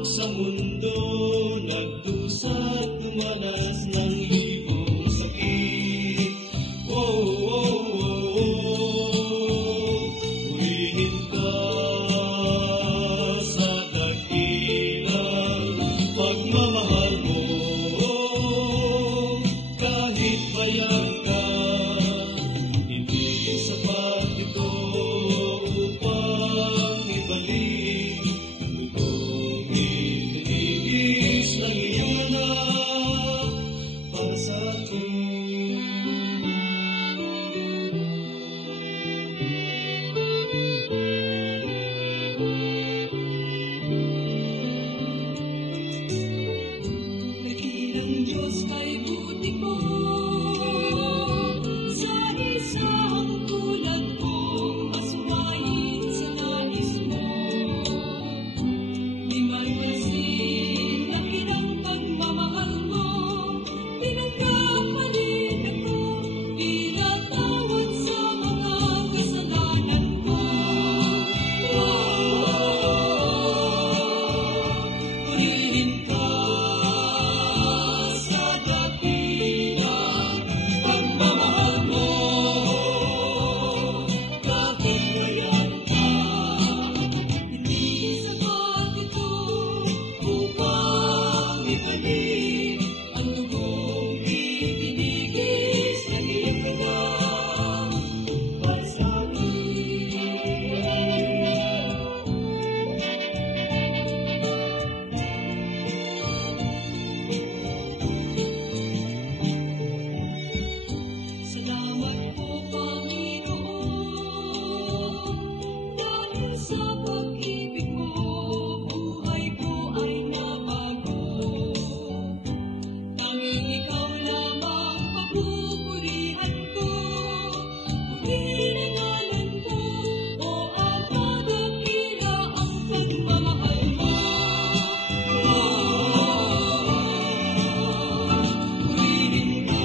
sa mundo, nagdusat, tumalas ng ibong sakit. Oh, oh, oh, oh. Purihin ka sa dakilang pagmamahal mo, kahit bayan ka, hindi sapat ito upang ibalik ang lutong itinigis ng iyan para sa akin. Dakilang Diyos kay buti mo, sa isang tulad mo, masuwayin sa nais mo. Di may pansin, laki ng pagmamahal mo, pinagkapalit ako, pinatawad sa mga kasalanan ko. Purihin ka sa dakilang pagmamahal mo, kahit bayan ka, hindi sapat ito upang ibalik ang dugong itinigis ng iyong anak para sa akin. Salamat po, Panginoon, dahil sa pag-ibig mo, buhay ko ay nabago. Tanging ikaw lamang papupurihan ko, hiningalan ko, o dakila ang pagmamahal mo. Purihin ka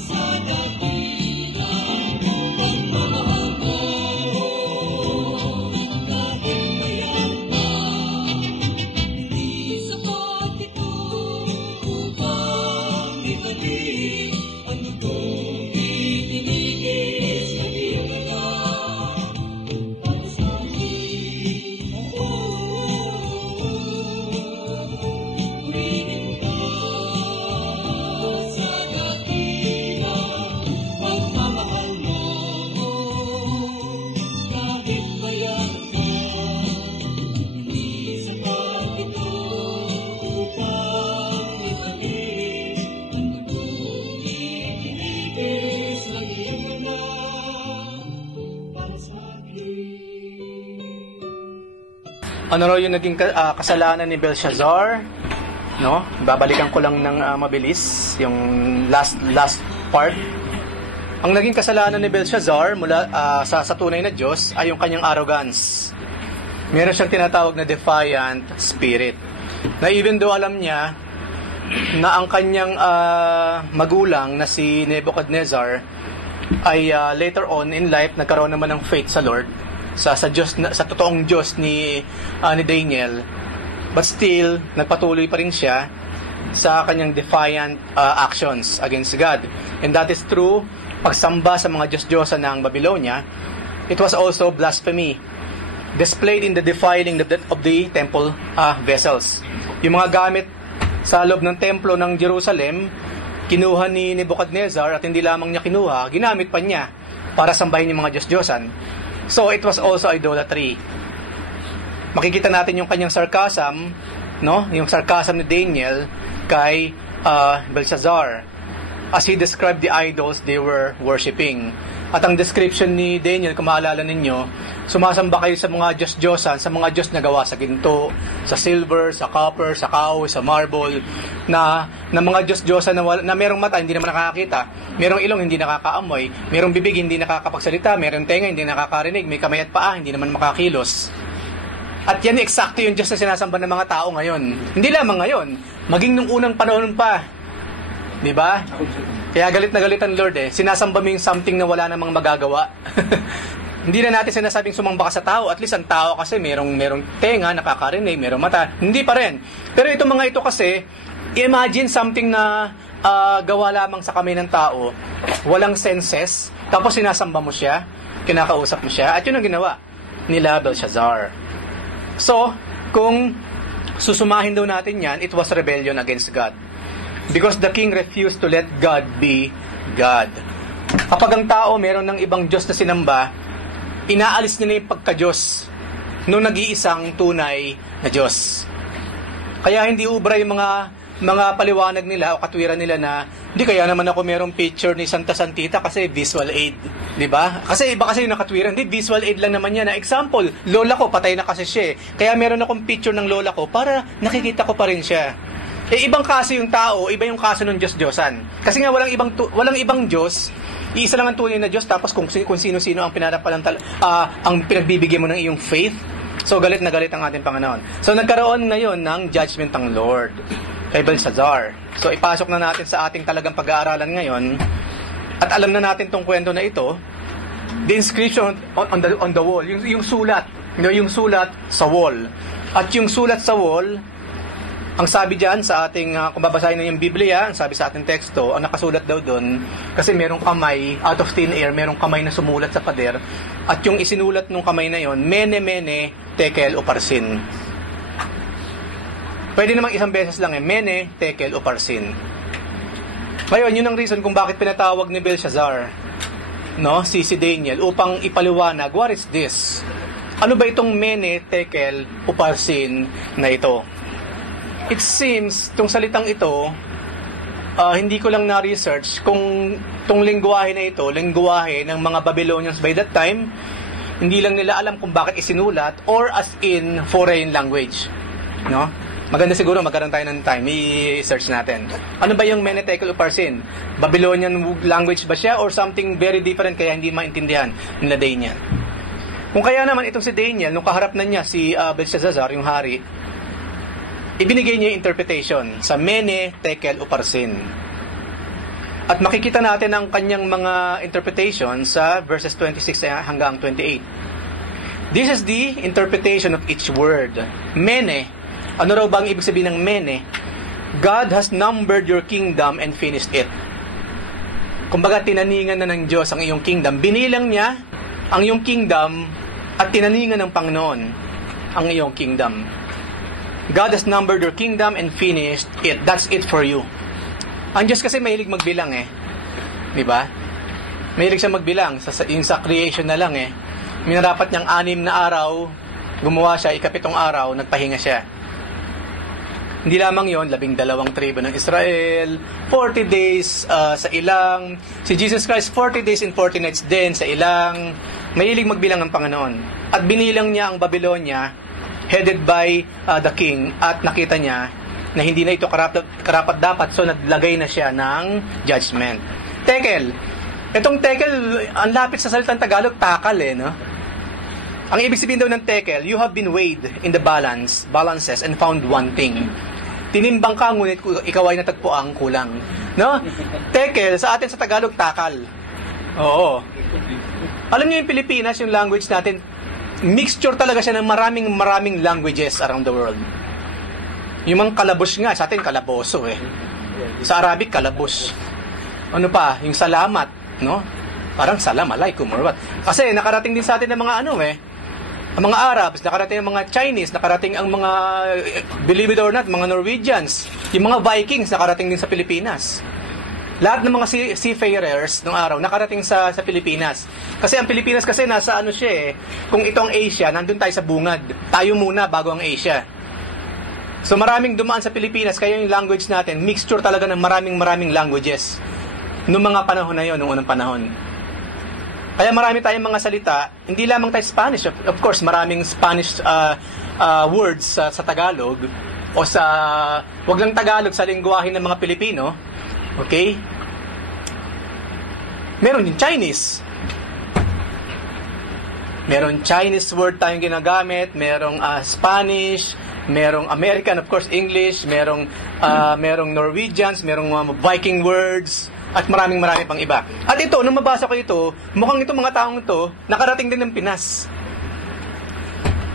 sa dakilang pagmamahal mo, kahit bayan ka, hindi sapat ito upang ibalik ang dugong itinigis ng iyong anak para sa akin. Purihin ka sa dakilang pagmamahal mo, kahit bayan ka, hindi sapat ito upang ibalik ang dugong itinigis ng iyong anak para sa akin. Ano raw yung naging kasalanan ni Belshazzar? No? Babalikan ko lang ng mabilis yung last part. Ang naging kasalanan ni Belshazzar mula sa tunay na Diyos ay yung kanyang arrogance. Meron siyang tinatawag na defiant spirit. Na even though alam niya na ang kanyang magulang na si Nebuchadnezzar ay later on in life nagkaroon naman ng faith sa Lord, sa Diyos, sa totoong Diyos ni Daniel, but still nagpatuloy pa rin siya sa kanyang defiant actions against God. And that is true. Pagsamba sa mga Diyos-Diyosan ng Babylonia, it was also blasphemy displayed in the defiling of the temple vessels. Yung mga gamit sa loob ng templo ng Jerusalem, kinuha ni Nebuchadnezzar, at hindi lamang niya kinuha, ginamit pa niya para sambahin yung mga Diyos-Diyosan. So it was also idolatry. Makikita natin yung kanyang sarcasm, no? Yung sarcasm ni Daniel kay Belshazzar as he described the idols they were worshiping. At ang description ni Daniel, kung maalala ninyo, sumasamba kayo sa mga Diyos-Diyosan, sa mga Diyos na gawa sa ginto, sa silver, sa copper, sa kahoy, sa marble, na mga Diyos-Diyosan na merong mata, hindi naman nakakakita, merong ilong, hindi nakakaamoy, merong bibig, hindi nakakapagsalita, merong tenga, hindi nakakarinig, may kamay at paa, hindi naman makakilos. At yan eksakto yung Diyos na sinasamba ng mga tao ngayon. Hindi lamang ngayon, maging nung unang panahon pa. Di ba? Kaya galit na galit ang Lord eh. Sinasamba mo yung something na wala namang magagawa. Hindi na natin sinasabing sumamba ka sa tao. At least ang tao kasi merong tenga, nakakarinig, merong mata. Hindi pa rin. Pero itong mga ito kasi, imagine something na gawa lamang sa kamay ng tao, walang senses, tapos sinasamba mo siya, kinakausap mo siya, at yun ang ginawa nila Belshazzar. So, kung susumahin daw natin yan, it was rebellion against God. Because the king refused to let God be God. Kapag ang tao meron ng ibang Diyos na sinamba, inaalis nila yung pagka-Diyos nung nag-iisang tunay na Diyos. Kaya hindi ubra yung mga paliwanag nila o katwiran nila na hindi kaya naman ako merong picture ni Santa Santita kasi visual aid, di ba? Kasi iba kasi yung nakatwiran, hindi visual aid lang naman yan. Na example, lola ko patay na kasi siya. Kaya meron akong picture ng lola ko para nakikita ko pa rin siya. Ibang kaso yung tao, iba yung kaso ng Diyos-Diyosan. Kasi nga walang ibang Diyos, iisa lang ang tunay na Diyos, tapos kung sino-sino ang ang pinagbibigyan mo ng iyong faith. So galit na galit ang ating Panginoon. So nagkaroon ngayon ng judgment ng Lord kay Belshazzar. So ipasok na natin sa ating talagang pag-aaralan ngayon. At alam na natin tong kwento na ito. The inscription on the wall, yung sulat, yung sulat sa wall. At yung sulat sa wall, ang sabi diyan sa ating kung babasahin na yung Biblia, ang sabi sa ating teksto, ang nakasulat daw doon kasi merong kamay out of thin air, merong kamay na sumulat sa pader. At yung isinulat nung kamay na yon, mene mene tekel uparsin. Pwede namang isang beses lang mene, tekel, o parsin. Ngayon, yun ang reason kung bakit pinatawag ni Belshazzar, si Daniel, upang ipaliwanag, what is this? Ano ba itong mene, tekel, o parsin na ito? It seems, itong salitang ito, hindi ko lang na-research kung itong lingwahe na ito, lingwahe ng mga Babylonians by that time, hindi lang nila alam kung bakit isinulat, or as in foreign language. Maganda siguro magkaroon tayo ng time, i-search natin. Ano ba yung mene, tekel, uparsin? Babylonian language ba siya or something very different kaya hindi maintindihan nila Daniel? Kung kaya naman itong si Daniel, nung kaharap na niya si Belshazzar, yung hari, ibinigay niya yung interpretation sa mene, tekel, uparsin. At makikita natin ang kanyang mga interpretation sa verses 26 hanggang 28. This is the interpretation of each word. Mene. Ano raw ba ang ibig sabihin ng mene? God has numbered your kingdom and finished it. Kumbaga, tinaningan na ng Diyos ang iyong kingdom. Binilang niya ang iyong kingdom at tinaningan ng Panginoon ang iyong kingdom. God has numbered your kingdom and finished it. That's it for you. Ang Diyos kasi mahilig magbilang Di ba? Mahilig siya magbilang. Yung sa creation na lang Minarapat niyang 6 na araw, gumawa siya, 7 araw, nagpahinga siya. Hindi lamang yon, 12 tribo ng Israel, 40 days sa ilang, si Jesus Christ 40 days and 40 nights din sa ilang, mahilig magbilang ang Panginoon. At binilang niya ang Babylonia, headed by the king, at nakita niya na hindi na ito karapat dapat, so naglagay na siya ng judgment. Tekel. Itong tekel, ang lapit sa salitang Tagalog, takal Ang ibig sabihin daw ng tekel, you have been weighed in the balances and found wanting. Tinimbang ka, ngunit ikaw ay natagpo ang kulang. Tekel, sa atin sa Tagalog, takal. Oo. Alam niyo yung Pilipinas, yung language natin, mixture talaga siya ng maraming languages around the world. Yung mga kalabos nga, sa atin kalaboso Sa Arabic, kalabos. Ano pa? Yung salamat, Parang salam alaikum or what. Kasi nakarating din sa atin ng mga ang mga Arabs, nakarating ang mga Chinese, nakarating ang mga, believe it or not, mga Norwegians, yung mga Vikings, nakarating din sa Pilipinas. Lahat ng mga seafarers nung araw, nakarating sa Pilipinas. Kasi ang Pilipinas kasi nasa siya kung ito ang Asia, nandun tayo sa bungad. Tayo muna bago ang Asia. So maraming dumaan sa Pilipinas, kaya yung language natin, mixture talaga ng maraming languages. Noong mga panahon na yon, noong unang panahon. Kaya marami tayong mga salita, hindi lamang tayo Spanish. Of course, maraming Spanish words sa Tagalog o wag lang Tagalog, sa lingwahe ng mga Pilipino. Okay? Meron din Chinese. Merong Chinese word tayong ginagamit, merong Spanish, merong American, of course, English, merong Norwegians, merong Viking words. At maraming pang iba. At ito, nung mabasa ko ito, mukhang itong mga taong ito, nakarating din ng Pinas.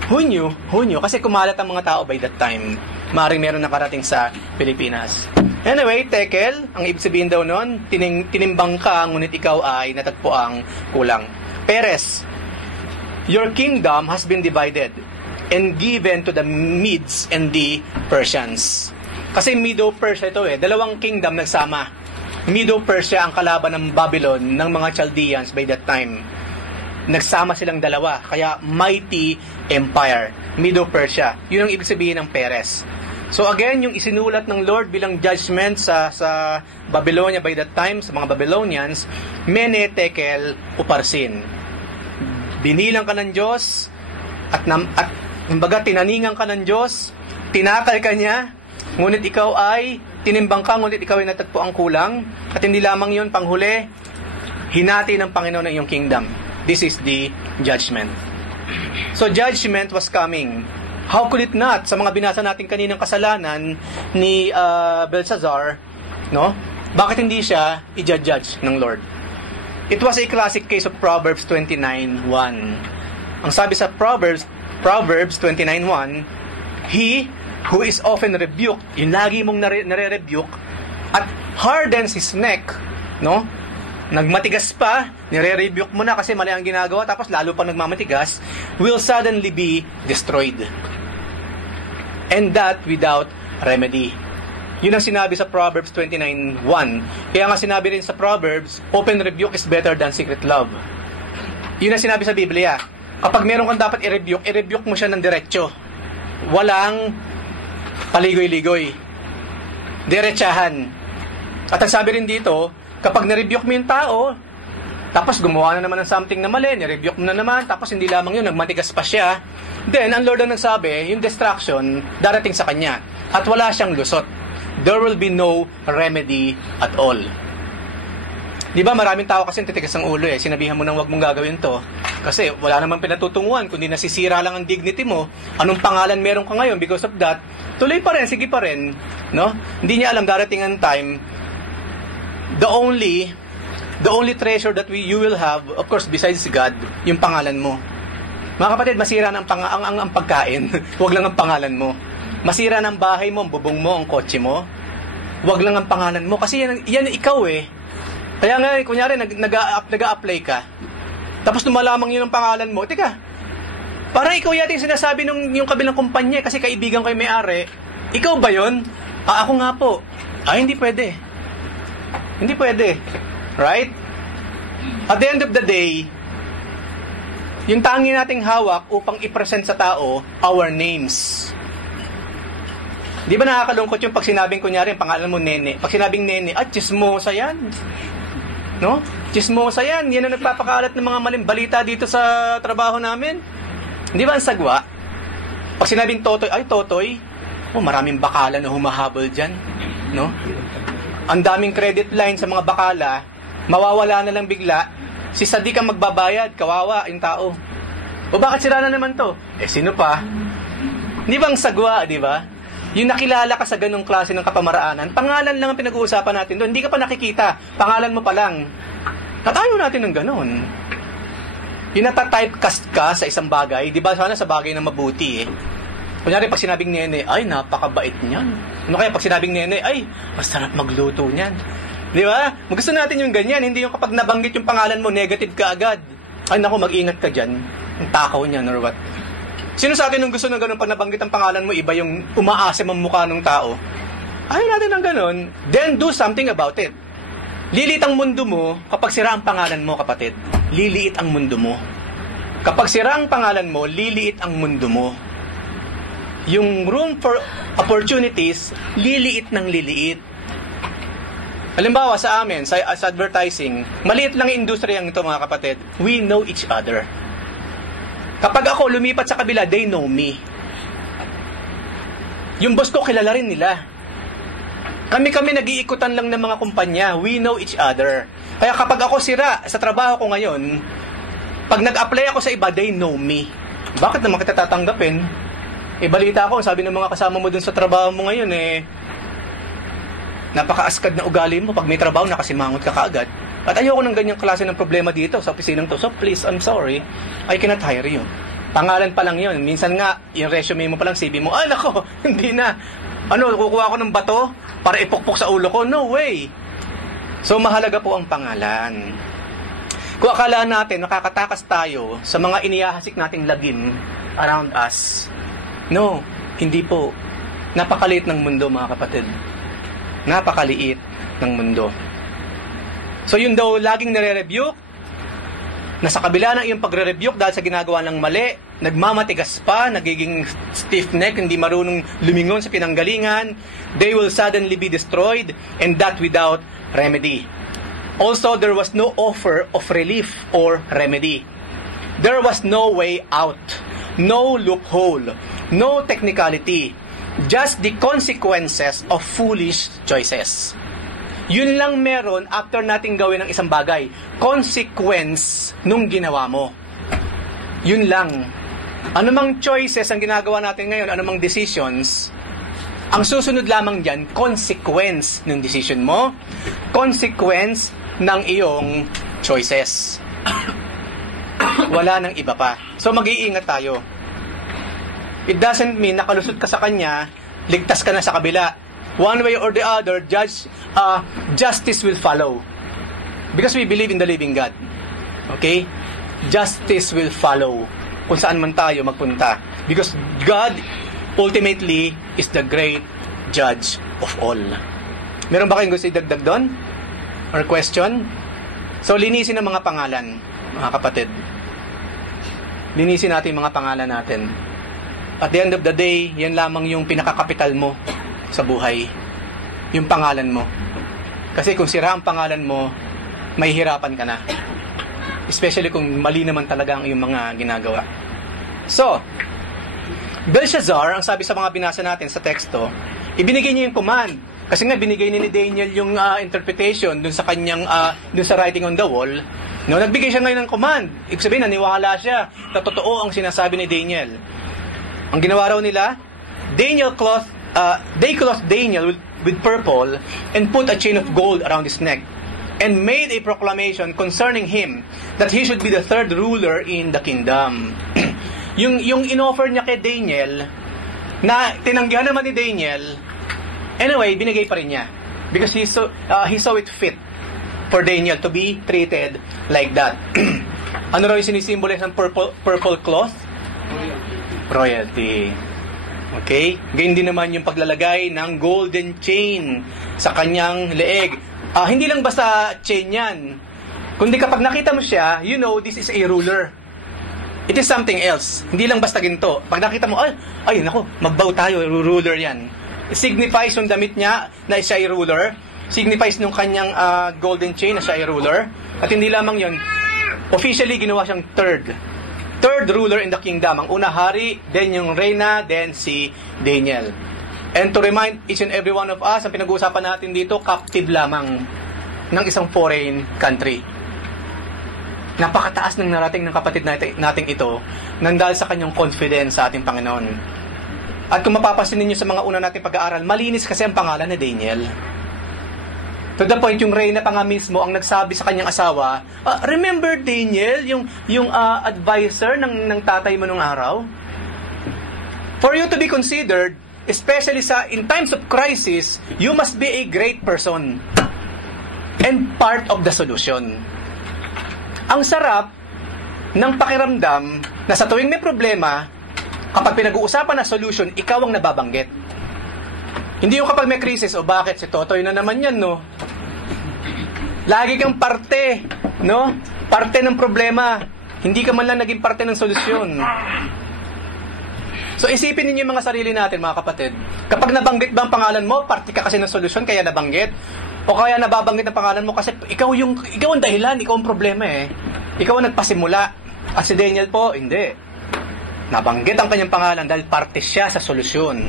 Who knew? Kasi kumalat ang mga tao by that time. Maring meron nakarating sa Pilipinas. Anyway, tekel, ang ibig sabihin daw nun, tinimbang ka, ngunit ikaw ay natagpuang kulang. Peres, your kingdom has been divided and given to the Medes and the Persians. Kasi Medo-Persia ito dalawang kingdom nagsama. Medo-Persia ang kalaban ng Babylon, ng mga Chaldeans by that time. Nagsama silang dalawa, kaya mighty empire. Medo-Persia. Yun ang ibig sabihin ng Peres. So again, yung isinulat ng Lord bilang judgment sa Babylonia by that time, sa mga Babylonians, mene tekel uparsin. Binilang ka ng Diyos, at kumbaga tinaningan ka ng Diyos, tinakal ka niya, ngunit ikaw ay tinimbang ka, ngunit ikaw ay natagpo ang kulang. At hindi lamang yun, panghuli, hinati ng Panginoon ang iyong kingdom. This is the judgment. So judgment was coming. How could it not? Sa mga binasa natin kaninang kasalanan ni Belshazzar, no? Bakit hindi siya i-judge ng Lord? It was a classic case of Proverbs 29:1. Ang sabi sa Proverbs 29:1, he who is often rebuked, yung lagi mong nare-rebuke, at hardens his neck, no? Nagmatigas pa, nire-rebuke mo na kasi mali ang ginagawa, tapos lalo pa nagmamatigas, will suddenly be destroyed. And that without remedy. Yun ang sinabi sa Proverbs 29:1. Kaya nga sinabi rin sa Proverbs, open rebuke is better than secret love. Yun ang sinabi sa Biblia. Kapag meron kang dapat i-rebuke mo siya ng diretsyo. Walang paligoy-ligoy. Diretsahan. At ang sabi rin dito, kapag na-rebuke mo yung tao, tapos gumawa na naman ng something na mali, na-rebuke mo na naman, tapos hindi lamang yun, nagmatigas pa siya, then ang Lord ang nagsabi, yung destruction, darating sa kanya. At wala siyang lusot. There will be no remedy at all. Di ba maraming tao kasi titigas ng ulo sinabihan mo nang wag mong gagawin to. Kasi wala namang pinatutunguhan, kundi nasisira lang ang dignity mo. Anong pangalan meron ka ngayon because of that? Tuloy pa rin, sige pa rin. No? Hindi niya alam darating ang time, the only treasure that you will have, of course, besides God, yung pangalan mo. Mga kapatid, masira ng ang pagkain. Huwag lang ang pangalan mo. Masira ng bahay mo, ang bubong mo, ang kotse mo. Huwag lang ang pangalan mo. Kasi yan ikaw Kaya nga, kunyari, nag-a-apply ka. Tapos lumalamang yun ang pangalan mo. Teka, parang ikaw yata yung sinasabi ng yung kabilang kumpanya kasi kaibigan ko yung may-ari. Ikaw ba yun? Ako nga po. Hindi pwede. Hindi pwede. Right? At the end of the day, yung tangi nating hawak upang i-present sa tao, our names. Di ba nakakalungkot yung pag sinabing kunyari, ang pangalan mo Nene. Pag sinabing Nene, chismosa yan. No? Chismosa yan. Yan ang nagpapakalat ng mga maling balita dito sa trabaho namin. Di ba ang sagwa? Pag sinabing Totoy, Totoy, maraming bakala na humahabol dyan. No? Ang daming credit line sa mga bakala, mawawala na lang bigla, si Sadik ang magbabayad, kawawa yung tao. O bakit sila na naman to? Sino pa? Di ba ang sagwa, di ba? Yung nakilala ka sa ganung klase ng kapamaraanan, pangalan lang ang pinag-uusapan natin doon. Hindi ka pa nakikita, pangalan mo pa lang. At ayaw natin ng ganun. Yung nata-typecast ka sa isang bagay, di ba sana sa bagay na mabuti Kunyari, pag sinabing Nene, napakabait niyan. Ano kaya pag sinabing Nene, masarap magluto niyan. Di ba? Gusto natin yung ganyan, hindi yung kapag nabanggit yung pangalan mo, negative ka agad. Naku, mag-ingat ka dyan. Ang takaw niyan or what. Sino sa atin nung gusto ng ganun pag nabanggit ang pangalan mo, iba yung umaasim ang mukha ng tao? Ayaw natin ng ganun. Then do something about it. Lilit ang mundo mo kapag sira ang pangalan mo, kapatid. Liliit ang mundo mo. Kapag sira ang pangalan mo, liliit ang mundo mo. Yung room for opportunities, liliit ng liliit. Halimbawa sa amin, sa advertising, maliit lang yung industriyang ito mga kapatid. We know each other. Kapag ako lumipat sa kabila, they know me. Yung boss ko, kilala rin nila. Kami nag-iikutan lang ng mga kumpanya. We know each other. Kaya kapag ako sira sa trabaho ko ngayon, pag nag-apply ako sa iba, they know me. Bakit naman kita tatanggapin? Balita ko, sabi ng mga kasama mo dun sa trabaho mo ngayon, Napaka-askad na ugali mo. Pag may trabaho, nakasimangot ka kaagad. At ayoko ng ganyang klase ng problema dito sa opisinang to. So please, I'm sorry, I cannot hire you. Pangalan pa lang yun. Minsan nga, yung resume mo pa lang, CV mo, nako, hindi na. Kukuha ko ng bato para ipukpok sa ulo ko? No way. So mahalaga po ang pangalan. Kung akala natin, nakakatakas tayo sa mga inihahasik nating lagim around us. No, hindi po. Napakaliit ng mundo, mga kapatid. Napakaliit ng mundo. So yun daw laging nare-rebuke, nasa kabila ng iyong pagre-rebuke dahil sa ginagawa ng mali, nagmamatigas pa, nagiging stiff-neck, hindi marunong lumingon sa pinanggalingan, they will suddenly be destroyed, and that without remedy. Also, there was no offer of relief or remedy. There was no way out, no loophole, no technicality, just the consequences of foolish choices. Yun lang meron after nating gawin ng isang bagay. Consequence nung ginawa mo. Yun lang. Anumang choices ang ginagawa natin ngayon, anumang decisions, ang susunod lamang dyan, consequence ng decision mo, consequence ng iyong choices. Wala nang iba pa. So mag-iingat tayo. It doesn't mean nakalusot ka sa kanya, ligtas ka na sa kabila. One way or the other, justice will follow. Because we believe in the living God. Okay? Justice will follow kung saan man tayo magpunta. Because God ultimately is the great judge of all. Meron ba kayong gusto idagdag doon? Or question? So, linisin ang mga pangalan, mga kapatid. Linisin natin mga pangalan natin. At the end of the day, yan lamang yung pinakakapital mo sa buhay. Yung pangalan mo. Kasi kung sira ang pangalan mo, may hirapan ka na. Especially kung mali naman talaga ang iyong mga ginagawa. So, Belshazzar, ang sabi sa mga binasa natin sa teksto, ibinigay niya yung command. Kasi nga, binigay ni Daniel yung interpretation dun sa kanyang, dun sa writing on the wall. No, nagbigay siya ngayon ng command. Ibig sabihin, naniwala siya na totoo ang sinasabi ni Daniel. Ang ginawa raw nila, they clothed Daniel with purple and put a chain of gold around his neck and made a proclamation concerning him that he should be the third ruler in the kingdom. yung inoffer niya kay Daniel, na tinanggihan naman ni Daniel, anyway, binigay pa rin niya. Because he saw it fit for Daniel to be treated like that. Ano raw yung sinisimbolize ng purple cloth? Royalty. Okay? Ganyan din naman yung paglalagay ng golden chain sa kanyang leeg. Hindi lang basta chain yan. Kundi kapag nakita mo siya, you know this is a ruler. It is something else. Hindi lang basta ginto. Pag nakita mo, ay nako, magbow tayo, ruler yan. It signifies yung damit niya na siya ay ruler. Signifies nung kanyang golden chain na siya ay ruler. At hindi lamang yun, officially ginawa siyang third ruler in the kingdom. Ang una hari, then yung reyna, then si Daniel. And to remind each and every one of us, ang pinag-uusapan natin dito, captive lamang ng isang foreign country. Napakataas ng narating ng kapatid nating ito nang dahil sa kanyang confidence sa ating Panginoon. At kung mapapansin ninyo sa mga una nating pag-aaral, malinis kasi ang pangalan ni Daniel. To the point, yung reyna pa nga mismo ang nagsabi sa kanyang asawa, remember Daniel, yung advisor ng tatay mo nung araw? For you to be considered, especially in times of crisis, you must be a great person and part of the solution. Ang sarap ng pakiramdam na sa tuwing may problema, kapag pinag-uusapan na solution, ikaw ang nababanggit. Hindi yung kapag may krisis, bakit si Totoy na naman yan, no? Lagi kang parte, no? Parte ng problema. Hindi ka man lang naging parte ng solusyon. So isipin ninyo yung mga sarili natin, mga kapatid. Kapag nabanggit ba ang pangalan mo, parte ka kasi ng solusyon, kaya nabanggit. O kaya nababanggit ang pangalan mo kasi ikaw ang dahilan, ikaw ang problema eh. Ikaw ang nagpasimula. At si Daniel po, hindi. Nabanggit ang kanyang pangalan dahil parte siya sa solusyon.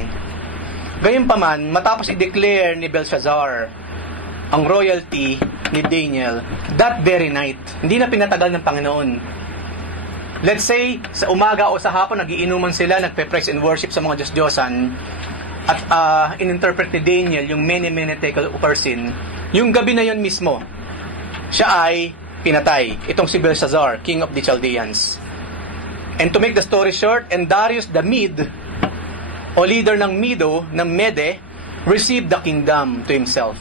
Gayunpaman, matapos i-declare ni Belshazzar ang royalty ni Daniel, that very night, hindi na pinatagal ng Panginoon. Let's say, sa umaga o sa hapon, nagiinuman sila, nagpe-praise and worship sa mga Diyos-Diyosan. at in-interpret ni Daniel yung mene tekel upharsin, yung gabi na yon mismo, siya ay pinatay. Itong si Belshazzar, king of the Chaldeans. And to make the story short, and Darius the Mede, o leader ng Mede, received the kingdom to himself,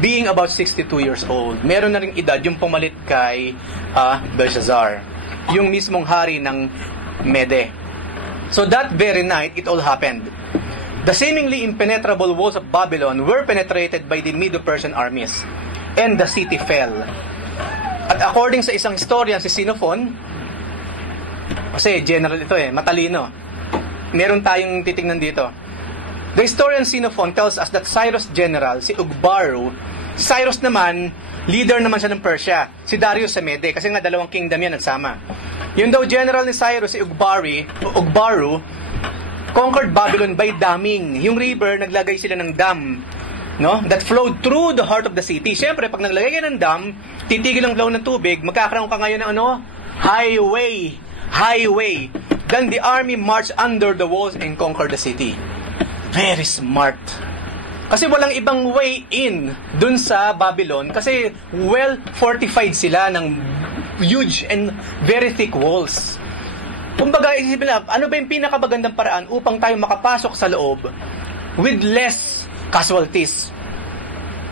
being about 62 years old. Meron na ring edad yung pumalit kay Belshazzar, yung mismong hari ng Mede. So that very night, it all happened. The seemingly impenetrable walls of Babylon were penetrated by the Medo-Persian armies, and the city fell. At according sa isang historian, si Xenophon, kasi general ito matalino, meron tayong titingnan dito. The historian Xenophon tells us that Cyrus general, si Ugbaru, si Cyrus naman, leader naman siya ng Persia, si Darius sa Mede, kasi nga dalawang kingdom yan nagsama. Yung daw general ni Cyrus, si Ugbaru, conquered Babylon by damming. Yung river, naglagay sila ng dam, no? That flowed through the heart of the city. Siyempre, pag naglagay ka ng dam, titigil ang flow ng tubig, magkakaroon ka ngayon ng highway. Then the army marched under the walls and conquered the city. Very smart. Kasi walang ibang way in dun sa Babylon, kasi well fortified sila ng huge and very thick walls. Kumbaga, isipin na, ano ba yung pinakamagandang paraan upang tayo makapasok sa loob with less casualties?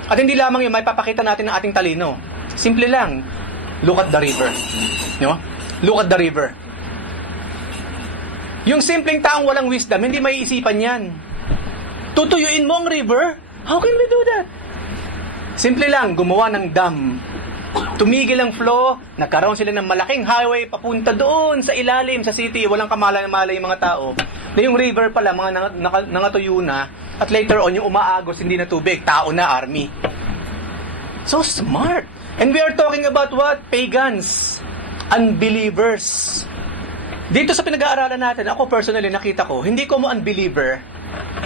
At hindi lamang yun, may papakita natin ng ating talino. Simple lang, look at the river. No? Look at the river. Yung simpleng taong walang wisdom, hindi may isipan yan. Tutuyuin mo ang river? How can we do that? Simple lang, gumawa ng dam. Tumigil ang flow, nagkaroon sila ng malaking highway papunta doon sa ilalim sa city, walang kamalay-malay yung mga tao. Na yung river pala, mga nangatuyo na, at later on, yung umaagos, hindi na tubig, tao na, army. So smart. And we are talking about what? Pagans. Unbelievers. Dito sa pinag-aaralan natin, ako personally nakita ko, hindi ko mo unbeliever,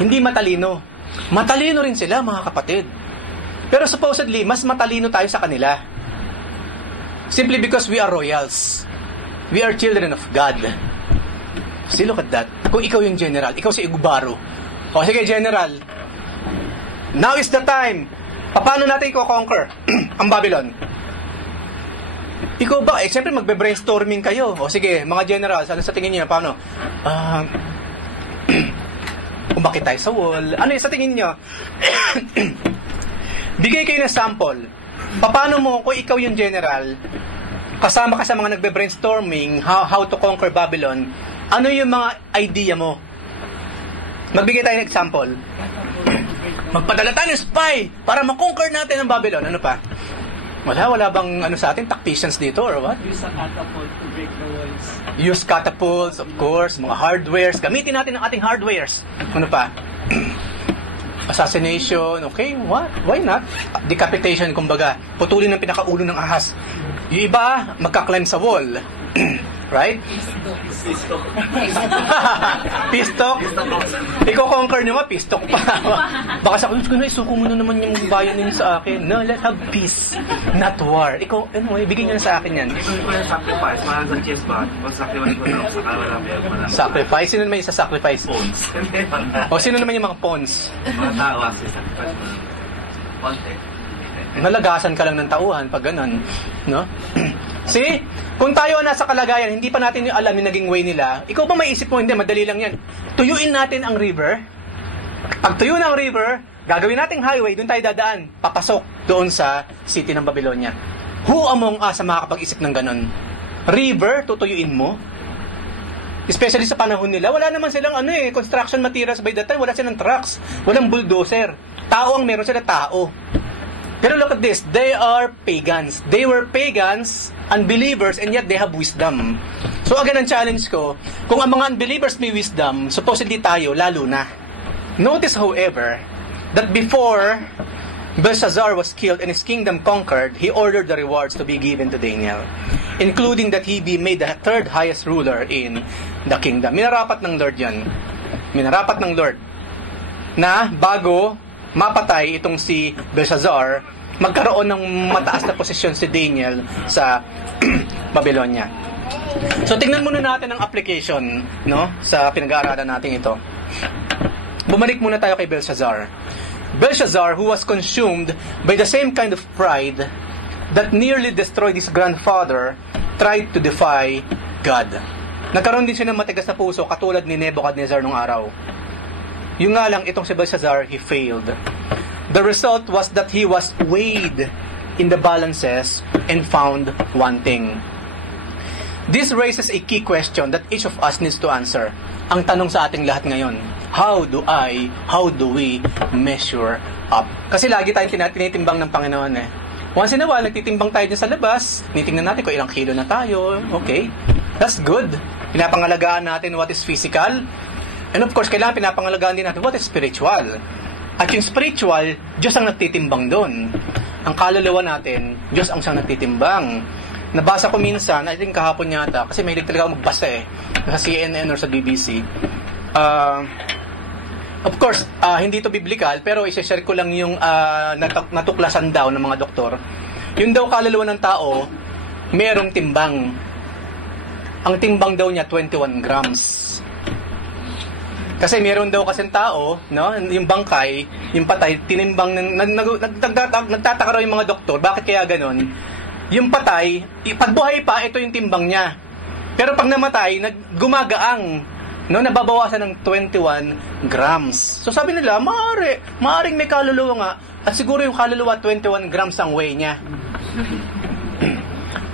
hindi matalino. Matalino rin sila, mga kapatid. Pero supposedly, mas matalino tayo sa kanila. Simply because we are royals. We are children of God. See, look at that. Kung ikaw yung general, ikaw si Ugbaru. O sige, general. Now is the time. Paano natin i-conquer ang Babylon? Ikaw ba? Siyempre magbe-brainstorming kayo. O sige, mga generals, ano sa tingin niyo? Paano? Umakit tayo sa wall. Ano yung sa tingin niyo? Bigay kayo ng sample. Paano mo, kung ikaw yung general, kasama ka sa mga nagbe-brainstorming how to conquer Babylon, ano yung mga idea mo? Magbigay tayo ng example. Magpadala tayo ng spy para makonquer natin ang Babylon. Ano pa? Wala bang ano sa atin? Tacticians dito or what? Use a catapult to break the walls. Use catapults, of course, mga hardwares. Gamitin natin ang ating hardwares. Ano pa? Assassination, okay, what? Why not? Decapitation, kumbaga. Putulin ng pinakaulo ng ahas. Yung iba, magka-climb sa wall. Right? Pistok. Iko-conquer nyo nga, pistok pa. Baka sa ko na, isuko mo na naman yung bayan ninyo sa akin. No, let's have peace, not war. Ikaw, anyway, bigyan nyo na sa akin yan. Sacrifice, mahal sa chest pa. Sacrifice ko na, saka wala. Sacrifice? Sino naman yung sa sacrifice? Pawns. O sino naman yung mga pawns? Mga tao kasi sacrifice mo. Konti. Nalagasan ka lang ng tauhan pag ganun, no? See? Kung tayo nasa kalagayan, hindi pa natin yung alam yung naging way nila, ikaw ba maiisip mo, hindi, madali lang yan. Tuyuin natin ang river. Pag tuyo ng river, gagawin nating highway, doon tayo dadaan, papasok doon sa city ng Babylonia. Who among us ang makakapag-isip ng ganun? River, tutuyuin mo? Especially sa panahon nila, wala naman silang construction materials by that time, wala silang trucks, walang bulldozer. Tao ang meron sila, tao. Pero look at this, they are pagans. They were pagans, unbelievers, and yet they have wisdom. So again, ang challenge ko, kung ang mga unbelievers may wisdom, supposedly tayo, lalo na. Notice, however, that before Belshazzar was killed and his kingdom conquered, he ordered the rewards to be given to Daniel, including that he be made the third highest ruler in the kingdom. Minarapat ng Lord yan. Minarapat ng Lord na bago mapatay itong si Belshazzar, magkaroon ng mataas na posisyon si Daniel sa Babylonia. So tingnan muna natin ang application, no, sa pinag-aaralan natin ito. Bumalik muna tayo kay Belshazzar. Belshazzar, who was consumed by the same kind of pride that nearly destroyed his grandfather, tried to defy God. Nagkaroon din siya ng matigas na puso katulad ni Nebuchadnezzar nung araw. Yung nga lang, itong si Belshazzar, he failed. The result was that he was weighed in the balances and found wanting. This raises a key question that each of us needs to answer. Ang tanong sa ating lahat ngayon, how do we measure up? Kasi lagi tayong tinitimbang ng Panginoon eh. Once in a while, nagtitimbang tayo din sa labas, tinitingnan natin kung ilang kilo na tayo, okay, that's good. Pinapangalagaan natin what is physical, and of course, kailangan pinapangalagaan din natin what is spiritual. At yung spiritual, Diyos ang nagtitimbang doon. Ang kaluluwa natin, Diyos ang siyang nagtitimbang. Nabasa ko minsan, I think kahapon yata, kasi mahilig talaga ako magbasa eh, sa CNN or sa BBC. Of course, hindi ito biblical, pero isa-share ko lang yung natuklasan daw ng mga doktor. Yung daw kaluluwa ng tao, merong timbang. Ang timbang daw niya, 21 grams. Kasi meron daw kasing tao, no, yung bangkay, yung patay, tinimbang, nagtataka raw yung mga doktor, bakit kaya ganon? Yung patay, pagbuhay pa, ito yung timbang niya. Pero pag namatay, gumagaang, no, nababawasan ng 21 grams. So sabi nila, maaring may kaluluwa nga, at siguro yung kaluluwa 21 grams ang weight niya.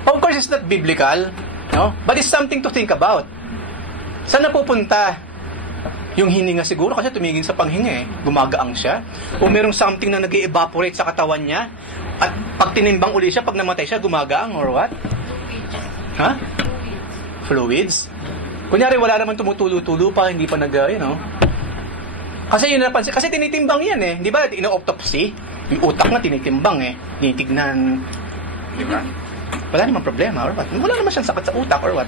Of course, it's not biblical, no? But it's something to think about. Saan napupunta yung hininga siguro? Kasi tumigil sa panghinga eh. Gumagaang siya. O merong something na nag-evaporate sa katawan niya, at pag tinimbang uli siya, pag namatay siya, gumagaang or what? Ha? Fluids? Kunyari, wala naman tumutulo-tulo pa, hindi pa Kasi yun napansin, kasi tinitimbang yan eh. Di ba, ino-autopsy, yung utak na tinitimbang eh. Tinitignan, di ba? Wala naman problema or what? Wala naman siyang sakit sa utak or what?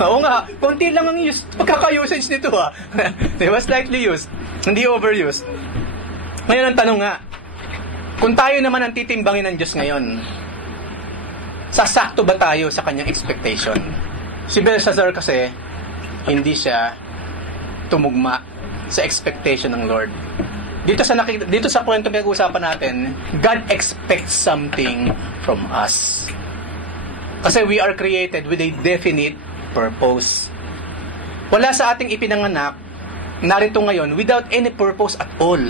Oo nga, konti lang ang pagkaka-usage nito ha. Di ba, slightly used, hindi overused. Ngayon ang tanong nga, kung tayo naman ang titimbangin ng Diyos ngayon, sasakto ba tayo sa kanyang expectation? Si Belshazzar kasi, hindi siya tumugma sa expectation ng Lord. Dito sa kwento pinag-uusapan natin, God expects something from us. Kasi we are created with a definite purpose. Wala sa ating ipinanganak, narito ngayon, without any purpose at all.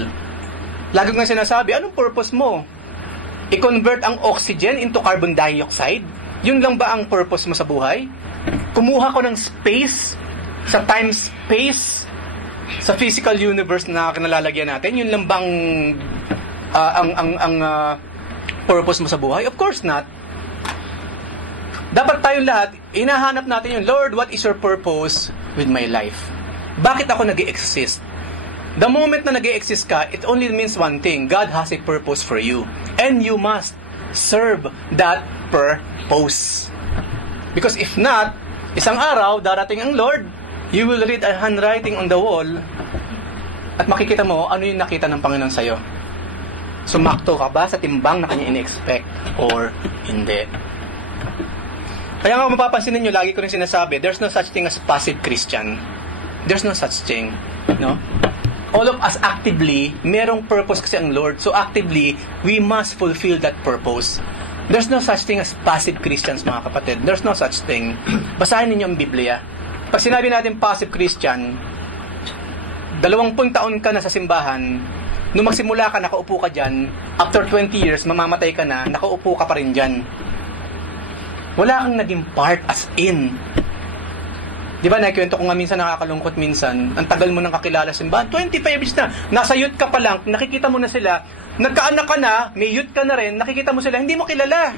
Lagi nga sinasabi, anong purpose mo? I-convert ang oxygen into carbon dioxide? Yun lang ba ang purpose mo sa buhay? Kumuha ko ng space sa time-space sa physical universe na kinalalagyan natin? Yun lang bang ang purpose mo sa buhay? Of course not. Dapat tayong lahat, hinahanap natin yung, Lord, what is your purpose with my life? Bakit ako nag-i-exist? The moment na nag-i-exist ka, it only means one thing. God has a purpose for you. And you must serve that purpose. Because if not, isang araw, darating ang Lord, you will read a handwriting on the wall at makikita mo ano yung nakita ng Panginoon sa'yo. Sumakto ka ba sa timbang na kanya in-expect or hindi? Kaya nga mapapansin ninyo, lagi ko rin sinasabi, there's no such thing as passive Christian. There's no such thing. No? All of us actively, merong purpose kasi ang Lord. So actively, we must fulfill that purpose. There's no such thing as passive Christians, mga kapatid. There's no such thing. Basahin ninyo ang Biblia. Pag sinabi natin passive Christian, 20 taon ka na sa simbahan, nung magsimula ka, nakaupo ka dyan, after 20 years, mamamatay ka na, nakaupo ka pa rin dyan. Wala kang naging part as in. Di ba, nakikwento ko nga minsan, nakakalungkot minsan, ang tagal mo nang kakilala sa simbahan, 25 years na, nasa youth ka pa lang, nakikita mo na sila, nagkaanak ka na, may youth ka na rin, nakikita mo sila, hindi mo kilala.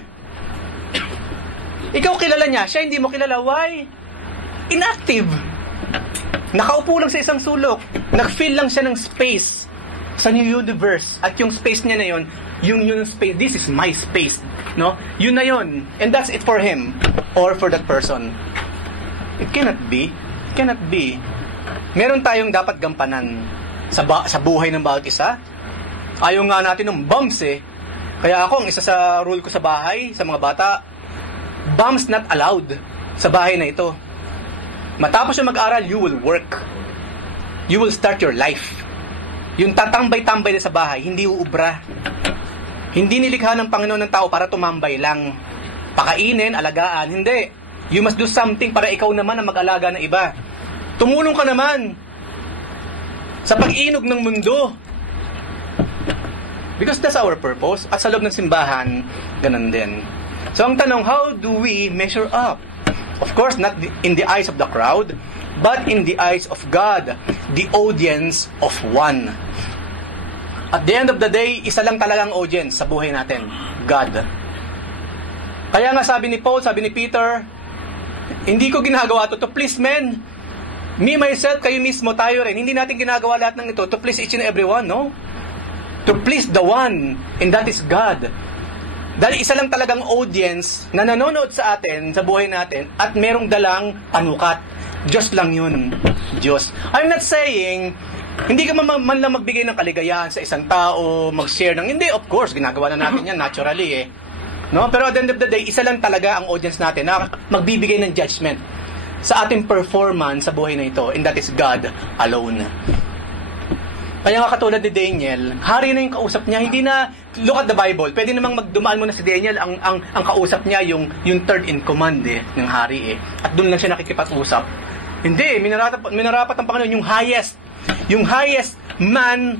Ikaw kilala niya, siya hindi mo kilala. Why? Inactive. Nakaupo lang sa isang sulok. Nag-fill lang siya ng space sa new universe. At yung space niya na yun, yung space, this is my space. No? Yun na yun. And that's it for him or for that person. It cannot be. It cannot be. Meron tayong dapat gampanan sa buhay ng bawat isa. Ayaw nga natin ng bumps eh. Kaya ako, ang isa sa rule ko sa bahay, sa mga bata, bumps not allowed sa bahay na ito. Matapos yung mag-aral, you will work. you will start your life. Yung tatambay-tambay na sa bahay, hindi uubra. Hindi nilikha ng Panginoon ng tao para tumambay lang. Pakainin, alagaan, hindi. You must do something para ikaw naman ang mag-alaga ng iba. Tumulong ka naman sa pag-inog ng mundo. Because that's our purpose. At sa loob ng simbahan, ganun din. So ang tanong, how do we measure up? Of course, not in the eyes of the crowd, but in the eyes of God, the audience of one. At the end of the day, isa lang talagang audience sa buhay natin, God. Kaya nga sabi ni Paul, sabi ni Peter, hindi ko ginagawa to please men. Me, myself, kayo mismo, tayo rin. Hindi natin ginagawa lahat ng ito to please each and everyone, no? To please the one, and that is God. Dahil isa lang talagang audience na nanonood sa atin, sa buhay natin, at merong dalang panukat. Diyos lang yun. Diyos. I'm not saying, hindi ka man lang magbigay ng kaligayahan sa isang tao, mag-share ng, hindi, of course, ginagawa na natin yan naturally No? Pero at the end of the day, isa lang talaga ang audience natin na magbibigay ng judgment sa ating performance sa buhay na ito, and that is God alone. Kaya nga katulad ni Daniel, hari na yung kausap niya, hindi na, look at the Bible, pwede namang magdumaan mo na si Daniel, ang kausap niya, yung third in command ng hari At doon lang siya nakikipag-usap. Hindi, minarapat ang Panginoon, yung highest man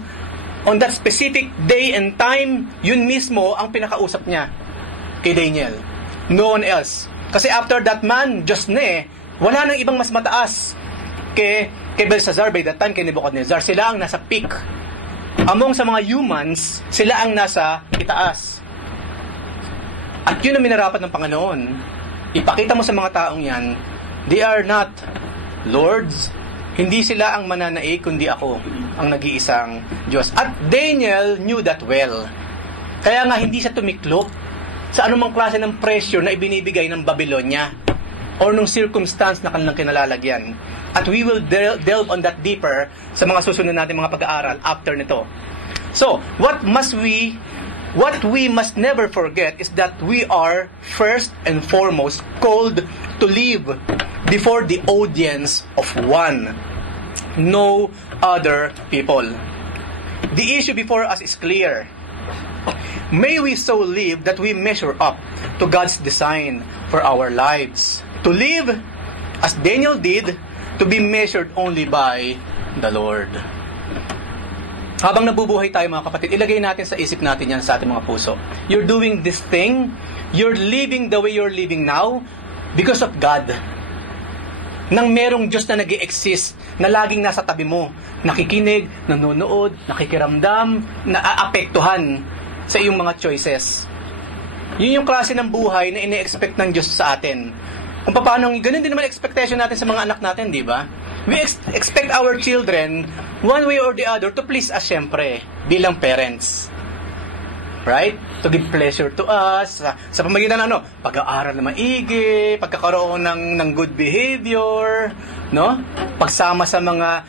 on that specific day and time, yun mismo ang pinakausap niya kay Daniel. No one else. Kasi after that man, Diyos na wala nang ibang mas mataas kay Belshazzar by that time, kay Nebuchadnezzar. Sila ang nasa peak. Among sa mga humans, sila ang nasa itaas. At yun ang minarapat ng Panginoon. Ipakita mo sa mga taong yan, they are not lords. Hindi sila ang mananaig, kundi ako, ang nag-iisang Diyos. At Daniel knew that well. Kaya nga hindi siya tumiklop sa anumang klase ng pressure na ibinibigay ng Babylonia or nung circumstance na kanilang kinalalagyan. At we will delve on that deeper sa mga susunod natin mga pag-aaral after nito. So, what we must never forget is that we are first and foremost called to live before the audience of one. No other people. The issue before us is clear. May we so live that we measure up to God's design for our lives. To live as Daniel did, to be measured only by the Lord. Habang nabubuhay tayo mga kapatid, ilagay natin sa isip natin yan sa ating mga puso. You're doing this thing, you're living the way you're living now because of God. Nang merong Diyos na nag-i-exist, na laging nasa tabi mo, nakikinig, nanonood, nakikiramdam, naaapektuhan sa iyong mga choices. Yun yung klase ng buhay na ine-expect ng Diyos sa atin. Kung paano, ganun din naman expectation natin sa mga anak natin, di ba? We expect our children, one way or the other, to please us, syempre, bilang parents. Right? To give pleasure to us, sa pamagitan ng pag-aaral na maigi, pagkakaroon ng good behavior, no? Pagsama sa mga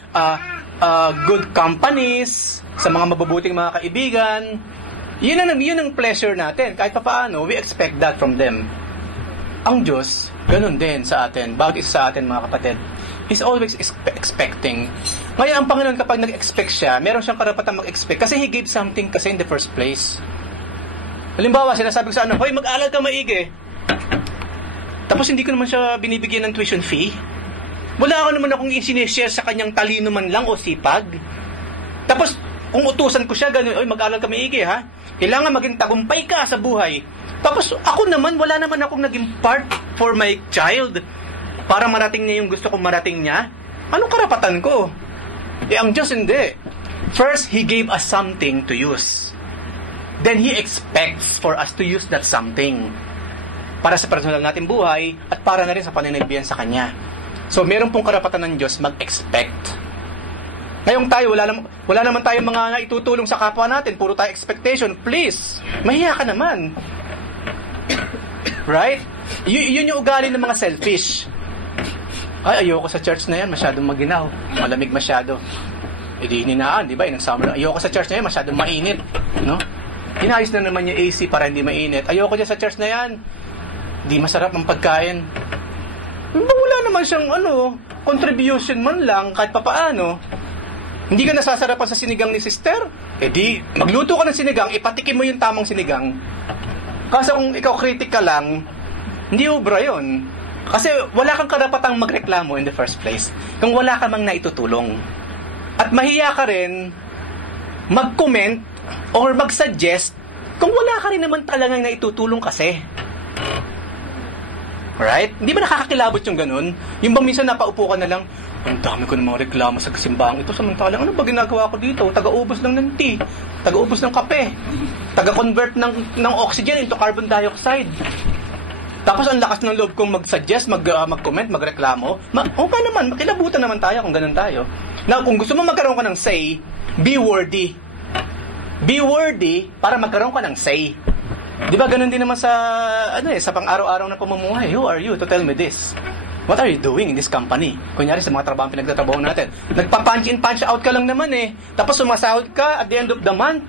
good companies, sa mga mabubuting mga kaibigan. Yun ang pleasure natin. Kahit paano, we expect that from them. Ang Diyos, ganun din sa atin. Bawat isa sa atin, mga kapatid, He's always expecting. Ngayon, ang Panginoon kapag nag-expect siya, meron siyang karapatan mag-expect kasi He gave something kasi in the first place. Halimbawa, sinasabi ko sa hoy, mag-aaral ka maigi. Tapos hindi ko naman siya binibigyan ng tuition fee. Wala ako naman akong sinishare sa kanyang talino man lang o sipag. Tapos, kung utusan ko siya, ganun, mag-aaral ka maigi, ha? Kailangan maging tagumpay ka sa buhay. Tapos, ako naman, wala naman akong naging part for my child para marating niya yung gusto kong marating niya. Anong karapatan ko? Ang Diyos hindi. First, He gave us something to use. Then He expects for us to use that something para sa personal natin buhay at para na rin sa paninigbihan sa Kanya. So, meron pong karapatan ng Diyos mag-expect. Ngayong tayo, wala naman tayong mga itutulong sa kapwa natin. Puro tayo expectation. Please, mahiya ka naman. Right? Yun yung ugali ng mga selfish. Ay, ayoko sa church na yan, masyadong maginaw. Malamig masyado. Di hininaan, di ba? Summer, ayoko sa church na yan, masyadong mainit. No? Inayos na naman yung AC para hindi mainit. Ayoko dyan sa church na yan. Di masarap ang pagkain. Wala naman siyang contribution man lang kahit papaano. Hindi ka nasasarapan sa sinigang ni sister? Eh di, magluto ka ng sinigang, ipatikim mo yung tamang sinigang. Kasi kung ikaw critic ka lang, hindi ubra yun. Kasi wala kang karapatang magreklamo in the first place kung wala ka mang naitutulong. At mahiya ka rin mag-comment or mag-suggest kung wala ka rin naman talagang naitutulong kasi. Right? Hindi ba nakakakilabot yung ganun? Yung bang minsan napaupo ka na lang, ang dami ko ng mga reklamo sa simbahan ito, samantalang ano ba ginagawa ko dito? Taga-ubos lang ng tea, taga-ubos ng kape, taga-convert ng oxygen into carbon dioxide. Tapos ang lakas ng loob kong mag-suggest, mag-comment, magreklamo. Okay naman, makilabutan naman tayo kung ganun tayo. Now, kung gusto mo magkaroon ka ng say, be worthy. Be worthy para magkaroon ka ng say. Di ba ganun din naman sa sa pang-araw-araw na pamumuhay? Who are you to tell me this? What are you doing in this company? Kunyari sa mga trabaho pinagtatrabaho natin. Nagpa-punch in, punch out ka lang naman eh. Tapos sumasahod ka at the end of the month.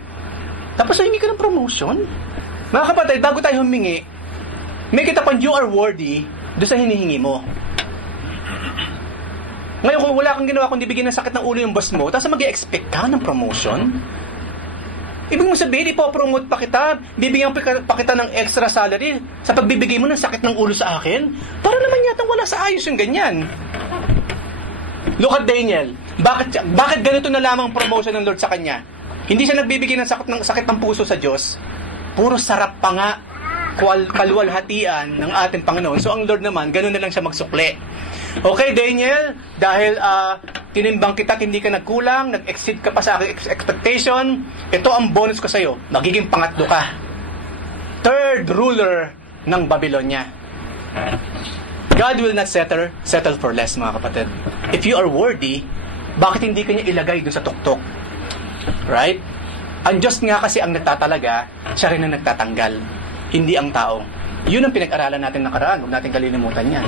Tapos humingi ka ng promotion. Mga kapatid, bago tayo humingi, make it upon you are worthy doon sa hinihingi mo. Ngayon, kung wala kang ginawa kundi bigyan ng sakit ng ulo yung boss mo, tapos mag-i-expect ka ng promotion, ibig mo sabihin, ipopromote pa kita, bibigyan pa kita ng extra salary sa pagbibigay mo ng sakit ng ulo sa akin? Para naman yatang wala sa ayos yung ganyan. Look at Daniel. Bakit ganito na lamang promotion ng Lord sa kanya? Hindi siya nagbibigay ng sakit ng puso sa Diyos. Puro sarap pa nga, kalwalhatian ng ating Panginoon. So ang Lord naman, ganun na lang siya magsukli. Okay, Daniel, dahil tinimbang kita, hindi ka nagkulang, nag-exceed ka pa sa aking expectation, ito ang bonus ko sa'yo. Magiging pangatlo ka. Third ruler ng Babylonia. God will not settle for less, mga kapatid. If you are worthy, bakit hindi ka niya ilagay doon sa tuktok? Right? Ang Diyos nga kasi ang nagtatalaga, siya rin ang nagtatanggal. Hindi ang tao. Yun ang pinag-aralan natin nakaraan. Huwag natin kalilimutan yan.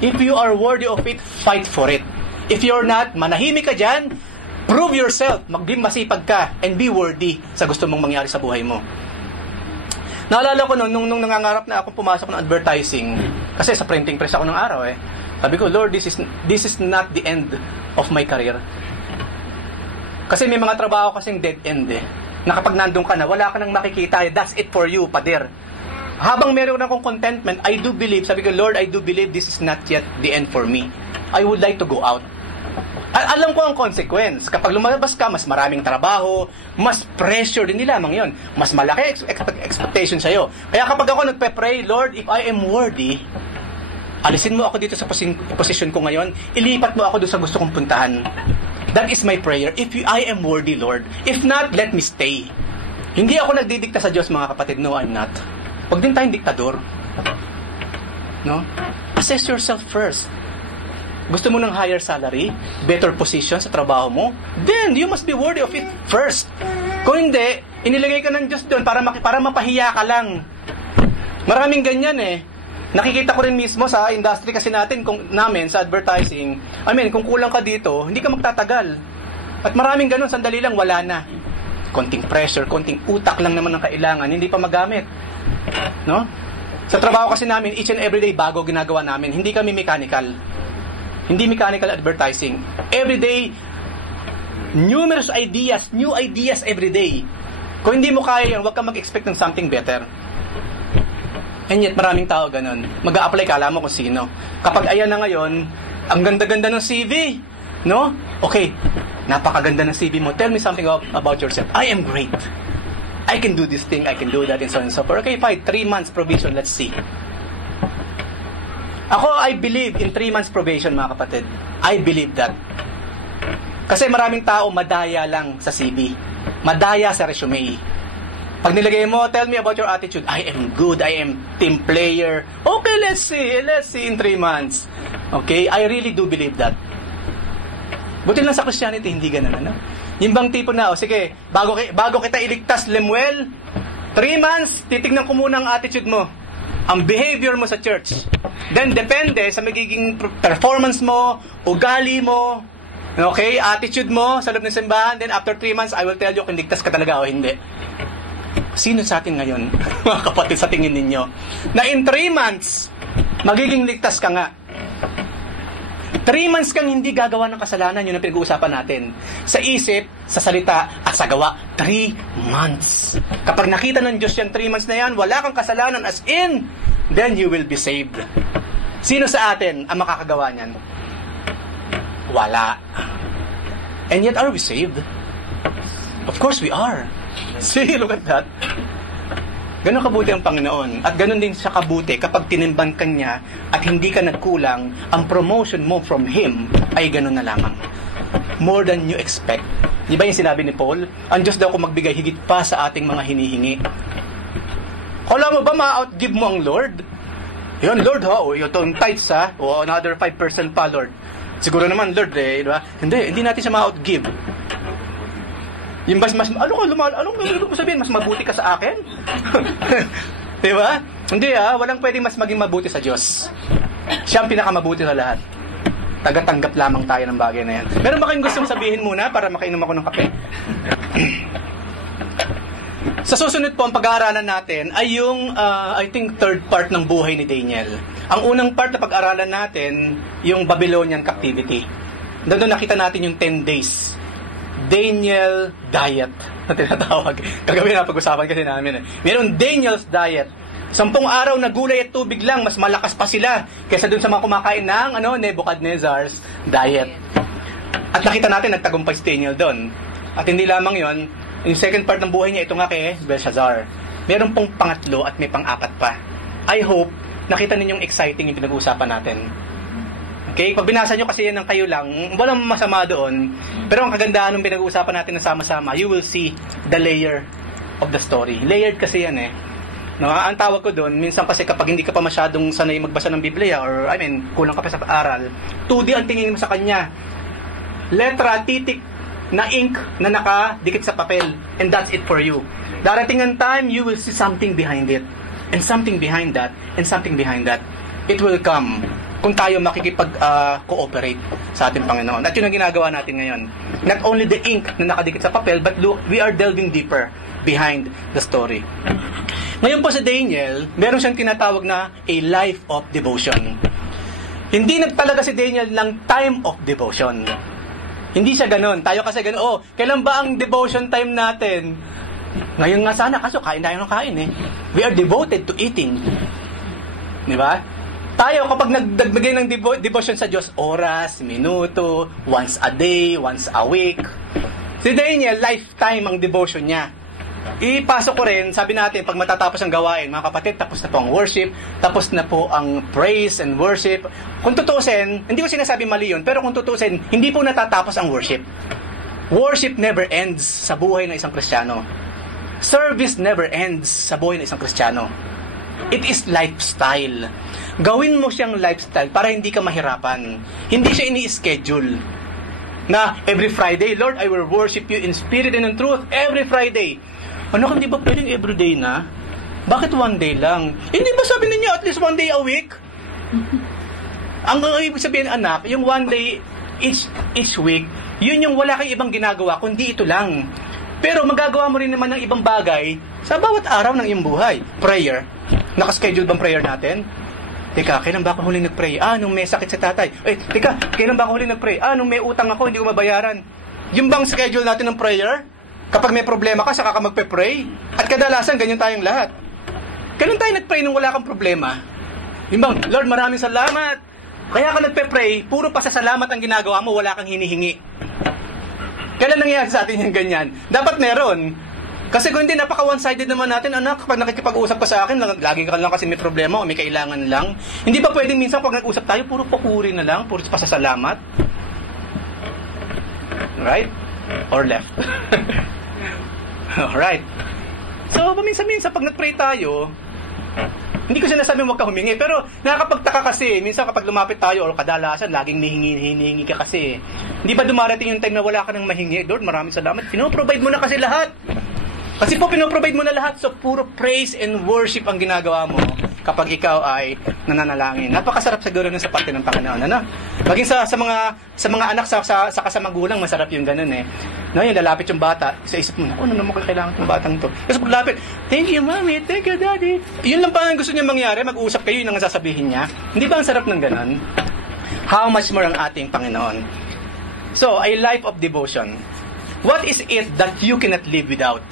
If you are worthy of it, fight for it. If you're not, manahimik ka dyan, prove yourself, maging masipag ka, and be worthy sa gusto mong mangyari sa buhay mo. Naalala ko nung nangangarap na ako pumasok ng advertising, kasi sa printing press ako ng araw eh. Sabi ko, Lord, this is not the end of my career. Kasi may mga trabaho kasing dead end eh. Na kapag nandun ka na, wala ka nang makikita, that's it for you, pader. Habang meron akong contentment, I do believe, sabi ko, Lord, I do believe this is not yet the end for me. I would like to go out. Alam ko ang consequence. Kapag lumabas ka, mas maraming trabaho, mas pressure, hindi lamang yon, mas malaki expectation sa'yo. Kaya kapag ako nagpe-pray, Lord, if I am worthy, alisin mo ako dito sa posisyon ko ngayon, ilipat mo ako doon sa gusto kong puntahan. That is my prayer. I am worthy, Lord. If not, let me stay. Hindi ako nagdidikta sa Diyos, mga kapatid. No, I'm not. Huwag din tayong diktador. No? Assess yourself first. Gusto mo ng higher salary, better position sa trabaho mo, then you must be worthy of it first. Kung hindi, inilagay ka ng Diyos doon para mapahiya ka lang. Maraming ganyan eh. Nakikita ko rin mismo sa industry kasi namin sa advertising. Kung kulang ka dito, hindi ka magtatagal. At maraming ganun, sandali lang, wala na. Konting pressure, konting utak lang naman ang kailangan, hindi pa magamit. No? Sa trabaho kasi namin, each and every day bago ginagawa namin. Hindi kami mechanical. Hindi mechanical advertising. Every day, numerous ideas, new ideas every day. Kung hindi mo kaya yan, huwag kang mag-expect ng something better. And yet, maraming tao ganun. Mag-a-apply ka, alam mo kung sino. Kapag ayan na ngayon, ang ganda-ganda ng CV. No? Okay, napakaganda ng CV mo. Tell me something about yourself. I am great. I can do this thing, I can do that, and so on and so forth. Okay, fine. 3 months probation, let's see. Ako, I believe in 3 months probation, mga kapatid. I believe that. Kasi maraming tao madaya lang sa CV. Madaya sa resume. Pag nilagay mo, tell me about your attitude. I am good, I am team player. Okay, let's see in 3 months. Okay, I really do believe that. Buti lang sa Christianity, hindi ganun, ano? Yung bang tipo na, sige, bago kita iligtas, Lemuel, 3 months, titignan ko muna ang attitude mo, ang behavior mo sa church. Then, depende sa magiging performance mo, ugali mo, okay, attitude mo sa loob ng simbahan, then after 3 months, I will tell you kung ligtas ka talaga o hindi. Sino sa atin ngayon, mga kapatid, sa tingin ninyo, na in 3 months, magiging ligtas ka nga? 3 months kang hindi gagawa ng kasalanan, yun ang pinag-uusapan natin. Sa isip, sa salita, at sa gawa, 3 months. Kapag nakita ng Diyos yan, 3 months na yan, wala kang kasalanan as in, then you will be saved. Sino sa atin ang makakagawa niyan? Wala. And yet, are we saved? Of course we are. See, look at that. Ganon kabuti ang Panginoon. At ganon din siya kabuti kapag tinimbang ka niya at hindi ka nagkulang, ang promotion mo from Him ay ganon na lamang. More than you expect. Di ba yung sinabi ni Paul? Ang Diyos daw kung magbigay higit pa sa ating mga hinihingi. Kala mo ba ma-outgive mo ang Lord? Yun, Lord ha, o yung tithes ha, o another 5% pa, Lord. Siguro naman, Lord, di ba? Hindi natin siya ma-outgive. Yung mas anong sabihin, mas mabuti ka sa akin? Di ba? Hindi walang pwedeng mas maging mabuti sa Diyos. Siya ang pinakamabuti sa lahat. Tagatanggap lamang tayo ng bagay na yan. Meron ba kayong gustong sabihin muna para makainom ako ng kape? Sa susunod po, ang pag-aaralan natin ay yung, I think, third part ng buhay ni Daniel. Ang unang part na pag-aaralan natin, yung Babylonian captivity. Doon nakita natin yung 10 days. Daniel diet na tinatawag. Kagabi na pag-usapan kasi namin. Meron Daniel's diet. 10 araw na gulay at tubig lang, mas malakas pa sila kaysa dun sa mga kumakain ng Nebuchadnezzar's diet. At nakita natin, nagtagumpay si Daniel doon. At hindi lamang yon, yung second part ng buhay niya, ito nga kay Belshazzar. Meron pong pangatlo at may pang-apat pa. I hope, nakita ninyong exciting yung pinag-uusapan natin. Okay? Pag binasa nyo kasi yan ng kayo lang, walang masama doon. Pero ang kagandahan ng pinag-uusapan natin na sama-sama, you will see the layer of the story. Layered kasi yan No, ang tawag ko doon, minsan kasi kapag hindi ka pa masyadong sanay magbasa ng Biblia or kulang ka pa sa aral, 2D ang tingin mo sa kanya. Letra, titik, na ink na nakadikit sa papel. And that's it for you. Darating ang time, you will see something behind it. And something behind that. And something behind that. It will come kung tayo makikipag-cooperate sa ating Panginoon. At yun ang ginagawa natin ngayon. Not only the ink na nakadikit sa papel, but look, we are delving deeper behind the story. Ngayon po sa Daniel, meron siyang tinatawag na a life of devotion. Hindi nagtalaga si Daniel ng time of devotion. Hindi siya ganon. Tayo kasi ganon, kailan ba ang devotion time natin? Ngayon nga sana, kaso kain tayo ng kain We are devoted to eating. Di ba? Tayo, kapag nagdagdagay ng devotion sa Diyos, oras, minuto, once a day, once a week. Si Daniel, lifetime ang devotion niya. Ipasok ko rin, sabi natin, pag matatapos ang gawain, mga kapatid, tapos na po ang worship, tapos na po ang praise and worship. Kung tutusin, hindi ko sinasabi mali yun, pero kung tutusin, hindi po natatapos ang worship. Worship never ends sa buhay ng isang Kristiyano. Service never ends sa buhay ng isang Kristiyano. It is lifestyle. Gawin mo siyang lifestyle para hindi ka mahirapan. Hindi siya ini-schedule. Na every Friday, Lord, I will worship you in spirit and in truth. Every Friday. Hindi ba pwedeng everyday na? Bakit one day lang? Hindi ba sabi ninyo at least one day a week? Ang ibig sabihin, anak, yung one day each week, yun yung wala kang ibang ginagawa, kundi ito lang. Pero magagawa mo rin naman ng ibang bagay sa bawat araw ng iyong buhay. Prayer. Nakaschedule bang prayer natin? Teka, kailan ba ako huling nag-pray? Nung may sakit sa tatay. Teka, kailan ba ako huling nag-pray? Nung may utang ako, hindi ko mabayaran. Yung bang schedule natin ng prayer? Kapag may problema ka, saka ka magpe-pray. At kadalasan, ganyan tayong lahat. Kailan tayo nag-pray nung wala kang problema? Yung bang, Lord, maraming salamat. Kaya ka nagpe-pray, puro pasasalamat ang ginagawa mo, wala kang hinihingi. Kailan nangyayari sa atin yung ganyan? Dapat meron. Kasi kung hindi, napaka one-sided naman natin, anak, kapag nakikipag-usap ka sa akin, lagi ka lang kasi may problema o may kailangan lang. Hindi ba pwedeng minsan pag nag-usap tayo, puro papuri na lang, puro pasasalamat? Right? Or left? Alright. So, paminsan-minsan, pag nag-pray tayo, hindi ko sinasabi huwag ka humingi, pero nakakapagtaka kasi, minsan kapag lumapit tayo, o kadalasan, laging hinihingi ka kasi. Hindi ba dumarating yung time na wala ka nang mahingi? Lord, maraming salamat. Pinoprovide mo na kasi lahat. Kasi po, pinoprovide mo na lahat. So, puro praise and worship ang ginagawa mo kapag ikaw ay nananalangin. Napakasarap siguro nun sa parte ng Panginoon. Maging sa mga anak, sa kasamagulang, masarap yung ganun No, yung lalapit yung bata, sa isip mo, ano naman kailangan itong batang to? Kasi paglapit, thank you, mommy, thank you, daddy. Yun lang pa ang gusto niya mangyari, mag-uusap kayo, yun ang sasabihin niya. Hindi ba ang sarap ng ganun? How much more ang ating Panginoon? So, a life of devotion. What is it that you cannot live without?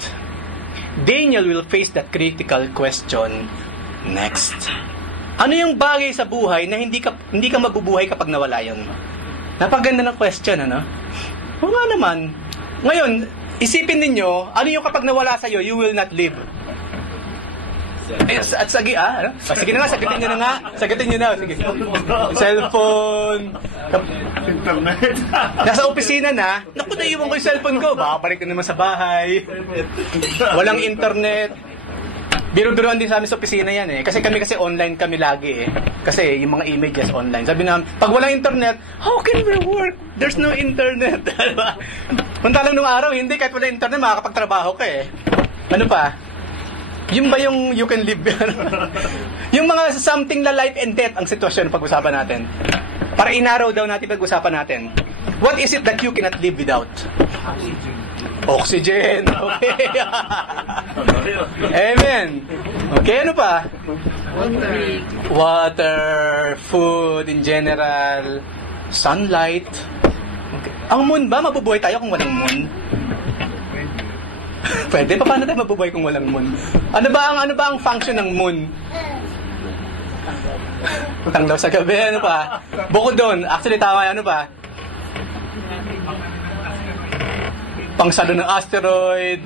Daniel will face that critical question next. Ano yung bagay sa buhay na hindi ka mabubuhay kapag nawala yun? Napakaganda ng question, ano? Oo nga naman. Ngayon, isipin ninyo, ano yung kapag nawala sa'yo, you will not live. At sige, ano? Sige na nga, sagutin nyo na. Sige. Cellphone. Internet. Nasa opisina na, naku, naiwan ko yung cellphone ko. Babalik na naman sa bahay. Walang internet. Biro-biroan din sa amin sa opisina yan eh. Kasi online kami lagi eh. Kasi yung mga images online. Sabi namin, pag walang internet, how can we work? There's no internet. Punta lang nung araw, hindi. Kahit walang internet, makakapagtrabaho ka eh. Ano pa? Yung ba yung you can live? Yung mga something na life and death ang sitwasyon pag-usapan natin. Para inaraw daw natin pag-usapan natin. What is it that you cannot live without? Oxygen. Okay. Amen. Okay, ano pa? Water, food in general, sunlight. Okay. Ang moon ba? Mabubuhay tayo kung walang moon? Pwede. Paano tayo mabubuhay kung walang moon? Ano ba ang function ng moon? Tanglaw sa gabi, ano pa? Bukod doon, actually tama, ano pa? Pangsalo ng asteroid,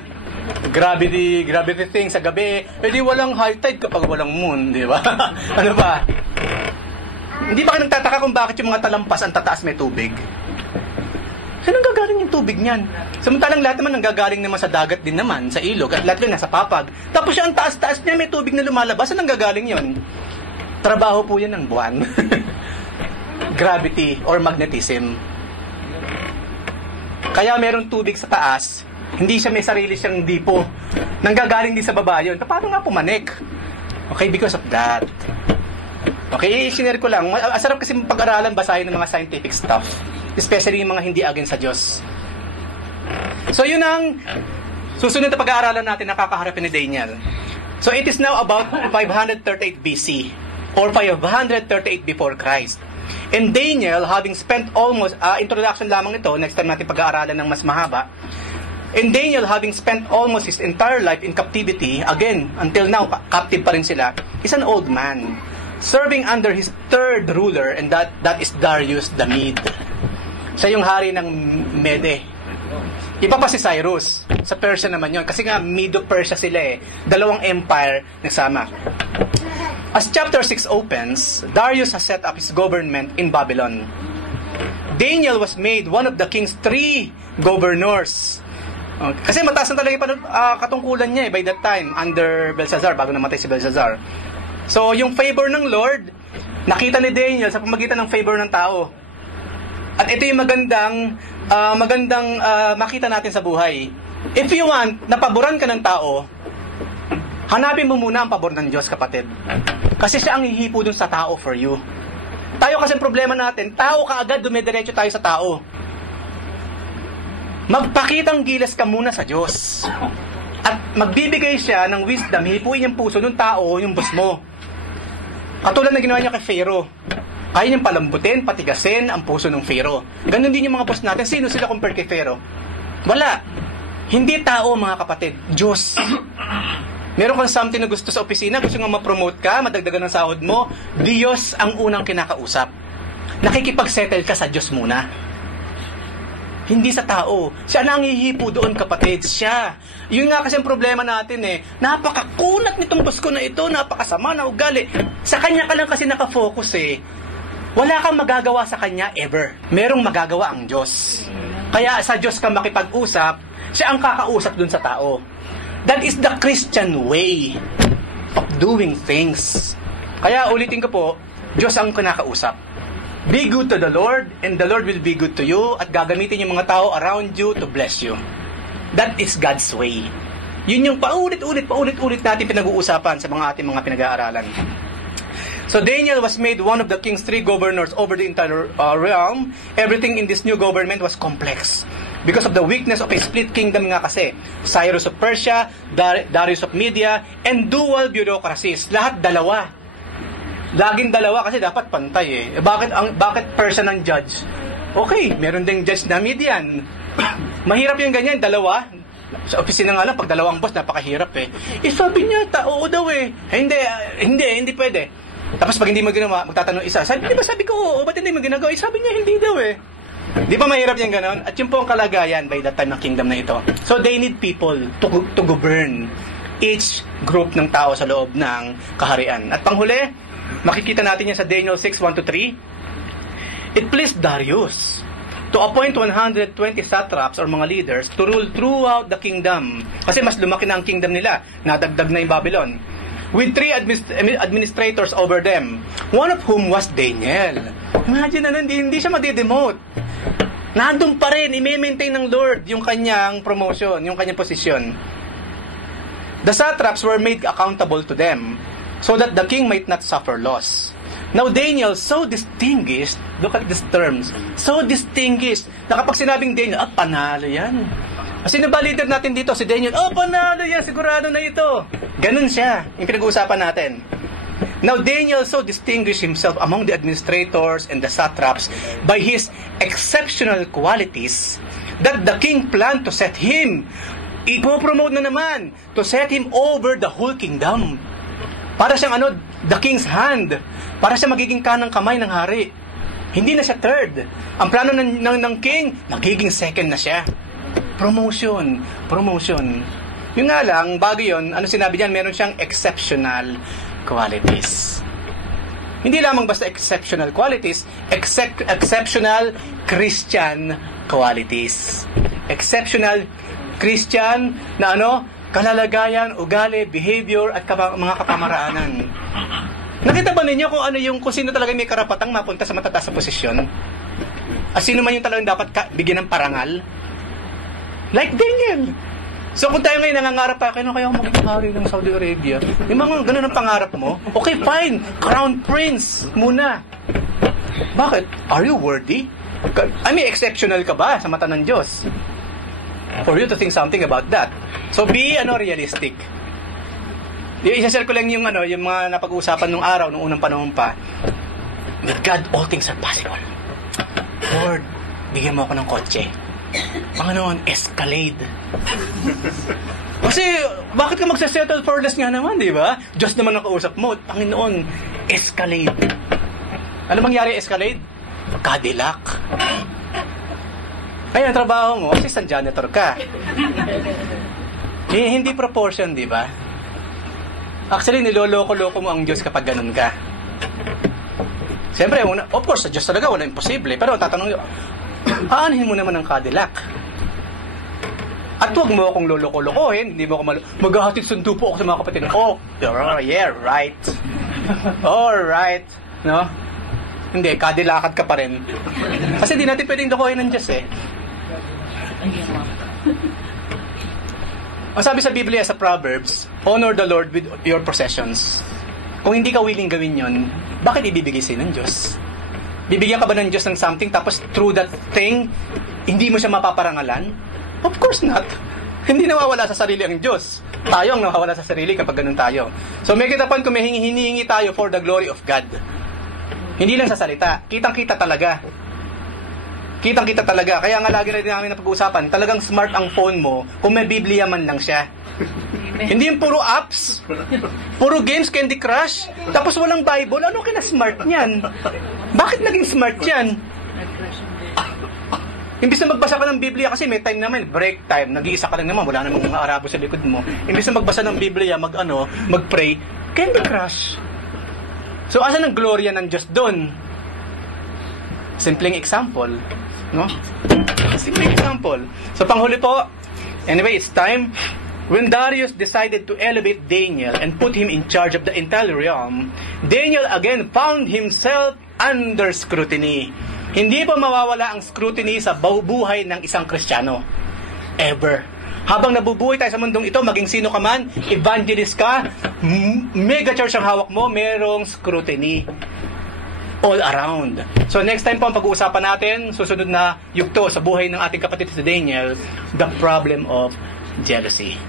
gravity thing sa gabi. Di walang high tide kapag walang moon, di ba? Ano ba? Hindi ba kayo nagtataka kung bakit yung mga talampas ang tataas may tubig? Saan nanggagaling yung tubig niyan? Samantalang lahat naman nanggagaling naman sa dagat din naman, sa ilog, at lahat yun nasa papag. Tapos siya ang taas-taas niya, may tubig na lumalabas. Saan nanggagaling yun? Trabaho po yan ng buwan. Gravity or magnetism. Kaya meron tubig sa taas, hindi siya may sarili siyang dipo. Nanggagaling din sa baba yun. Paano nga pumanik? Okay, because of that. Okay, sinare ko lang. Asarap kasi pag-aralan, basahin ng mga scientific stuff. Especially yung mga hindi against sa Diyos. So yun ang susunod na pag-aaralan natin na kakaharapin ni Daniel. So it is now about 538 BC or 538 before Christ. And Daniel, having spent almost, introduction lamang ito, next time natin pag-aaralan ng mas mahaba. And Daniel, having spent almost his entire life in captivity, again, until now, captive pa rin sila, is an old man, serving under his third ruler, and that is Darius the Mede. Siya yung hari ng Mede. Iba pa si Cyrus. Sa Persia naman yon. Kasi nga, Medo-Persia sila eh. Dalawang empire nagsama. As chapter 6 opens, Darius has set up his government in Babylon. Daniel was made one of the king's 3 governors. Kasi mataas na talaga yung katungkulan niya by that time under Belshazzar, bago namatay si Belshazzar. So, yung favor ng Lord, nakita ni Daniel sa pamagitan ng favor ng tao. At ito yung magandang makita natin sa buhay. If you want, napaboran ka ng tao, hanapin mo muna ang pabor ng Diyos, kapatid. Kasi siya ang hihipo dun sa tao for you. Tayo kasi problema natin, tao kaagad, dumidiretso tayo sa tao. Magpakitang gilas ka muna sa Diyos. At magbibigay siya ng wisdom, hihipuin yung puso ng tao, yung boss mo. Katulad na ginawa niya kay Pharaoh. Kaya niyang palambutin, patigasin ang puso ng Pharaoh. Ganon din yung mga boss natin. Sino sila compared kay Pharaoh? Wala. Hindi tao, mga kapatid. Diyos. Meron kang something na gusto sa opisina, gusto nga ma-promote ka, madagdagan ng sahod mo, Diyos ang unang kinakausap. Nakikipag-settle ka sa Diyos muna. Hindi sa tao. Siya na ang hihipo doon, kapatid. Siya. Yun nga kasi ang problema natin eh. Napakakunat nitong boss ko na ito, napakasama na ugali. Sa kanya ka lang kasi nakafocus eh. Wala kang magagawa sa kanya ever. Merong magagawa ang Diyos. Kaya sa Diyos ka makipag-usap, siya ang kakausap dun sa tao. That is the Christian way of doing things. Kaya ulitin ko po, Diyos ang kinakausap. Be good to the Lord, and the Lord will be good to you, at gagamitin yung mga tao around you to bless you. That is God's way. Yun yung paulit-ulit natin pinag-uusapan sa mga ating mga pinag-aaralan. So Daniel was made one of the king's 3 governors over the entire realm. Everything in this new government was complex. Because of the weakness of a split kingdom nga kasi. Cyrus of Persia, Darius of Media, and dual bureaucracies. Lahat dalawa. Laging dalawa kasi dapat pantay eh. Bakit person ang judge? Okay, meron ding judge na median. Mahirap yung ganyan, dalawa. Sa opisina nga lang, pag dalawang boss, napakahirap eh. Sabi niya, oo daw eh. Hindi pwede. Tapos pag hindi mo ginawa, magtatanong isa, sabi ko, oo, ba't hindi mo ginagawa? Sabi niya, hindi daw eh. Di ba mahirap yung ganon? At yun po ang kalagayan by that time ng kingdom na ito. So they need people to govern each group ng tao sa loob ng kaharian. At panghuli, makikita natin yan sa Daniel 6:1-3. It pleased Darius to appoint 120 satraps or mga leaders to rule throughout the kingdom. Kasi mas lumaki na ang kingdom nila. Nadagdag na yung Babylon. With 3 administrators over them, one of whom was Daniel. Imagine na hindi siya madidemote. Nandun pa rin, i-maintain ng Lord yung kanyang promotion, yung kanyang posisyon. The satraps were made accountable to them so that the king might not suffer loss. Now Daniel, so distinguished, look at these terms, so distinguished, na kapag sinabing Daniel, panalo yan. Sino ba leader natin dito? Si Daniel, panalo yan, sigurado na ito. Ganun siya, yung pinag-uusapan natin. Now Daniel so distinguished himself among the administrators and the satraps by his exceptional qualities that the king planned to set him, ipopromote na naman, to set him over the whole kingdom. Para siyang the king's hand. Para siya magiging kanang kamay ng hari. Hindi na siya third. Ang plano ng king, nagiging second na siya. Promotion. Yung nga lang, bago yun, sinabi niyan, meron siyang exceptional qualities. Hindi lamang basta exceptional qualities, exceptional Christian qualities. Exceptional Christian na kalalagayan, ugali, behavior, at mga kapamaraanan. Nakita ba ninyo kung sino talaga may karapatang mapunta sa matataas na posisyon? At sino man yung talagang dapat bigyan ng parangal? Like Daniel. So kung tayo ngayon nangangarap pa, kaya ako magiging hari ng Saudi Arabia? Yung mga ganun ang pangarap mo? Okay, fine. Crown Prince muna. Bakit? Are you worthy? May exceptional ka ba sa mata ng Diyos? For you to think something about that. So be realistic. I-share ko lang yung mga napag-uusapan nung araw, nung unang panahon pa. With God, all things are possible. Lord, bigyan mo ako ng kotse. Panginoon, Escalade. Kasi, bakit ka magsasettle for less nga naman, di ba? Diyos naman ang kausap mo. Panginoon, Escalade. Ano mangyari Escalade? Cadillac. Ay, ang trabaho mo, assistant janitor ka. Hindi proportion, di ba? Actually, niloloko-loko mo ang Diyos kapag ganun ka. Siyempre, of course, sa Diyos talaga, wala imposible. Pero tatanong nyo, aanhin mo naman ang Cadillac. At huwag mo akong loloko-lokohin, hindi mo ako maghahatid sundo po ako sa mga kapatid. Oh, yeah, right. Alright. No? Hindi, Cadillacad ka pa rin. Kasi di natin pwedeng lokohin ng Diyos eh. Ang sabi sa Biblia sa Proverbs, honor the Lord with your possessions. Kung hindi ka willing gawin yon, bakit ibibigay sa'yo ng Diyos? Bibigyan ka ba ng Diyos ng something tapos through that thing, hindi mo siya mapaparangalan? Of course not. Hindi nawawala sa sarili ang Diyos. Tayo ang nawawala sa sarili kapag ganun tayo. So may kitapan kung may hinihingi tayo for the glory of God. Hindi lang sa salita. Kitang-kita talaga. Kitang-kita talaga. Kaya nga lagi rin namin na pag-uusapan, talagang smart ang phone mo kung may Biblia man lang siya. Hindi yung puro apps, puro games, Candy Crush, tapos walang Bible. Ano kina-smart niyan? Bakit naging smart yan? Imbis na magbasa ka ng Biblia, kasi may time naman, break time, nag-iisa ka lang naman, wala namang mga Arabo sa likod mo. Imbis na magbasa ng Biblia, mag-pray, Candy Crush. So, asan ang gloria ng Diyos doon? Simpleng example. No? Simpleng example. So, panghuli po, anyway, it's time. When Darius decided to elevate Daniel and put him in charge of the entire realm, Daniel again found himself under scrutiny. Hindi pa mawawala ang scrutiny sa buhay ng isang Kristiyano. Ever. Habang nabubuhay tayo sa mundong ito, maging sino ka man, evangelist ka, mega church ang hawak mo, merong scrutiny. All around. So next time po ang pag-uusapan natin, susunod na yugto sa buhay ng ating kapatid si Daniel, the problem of jealousy.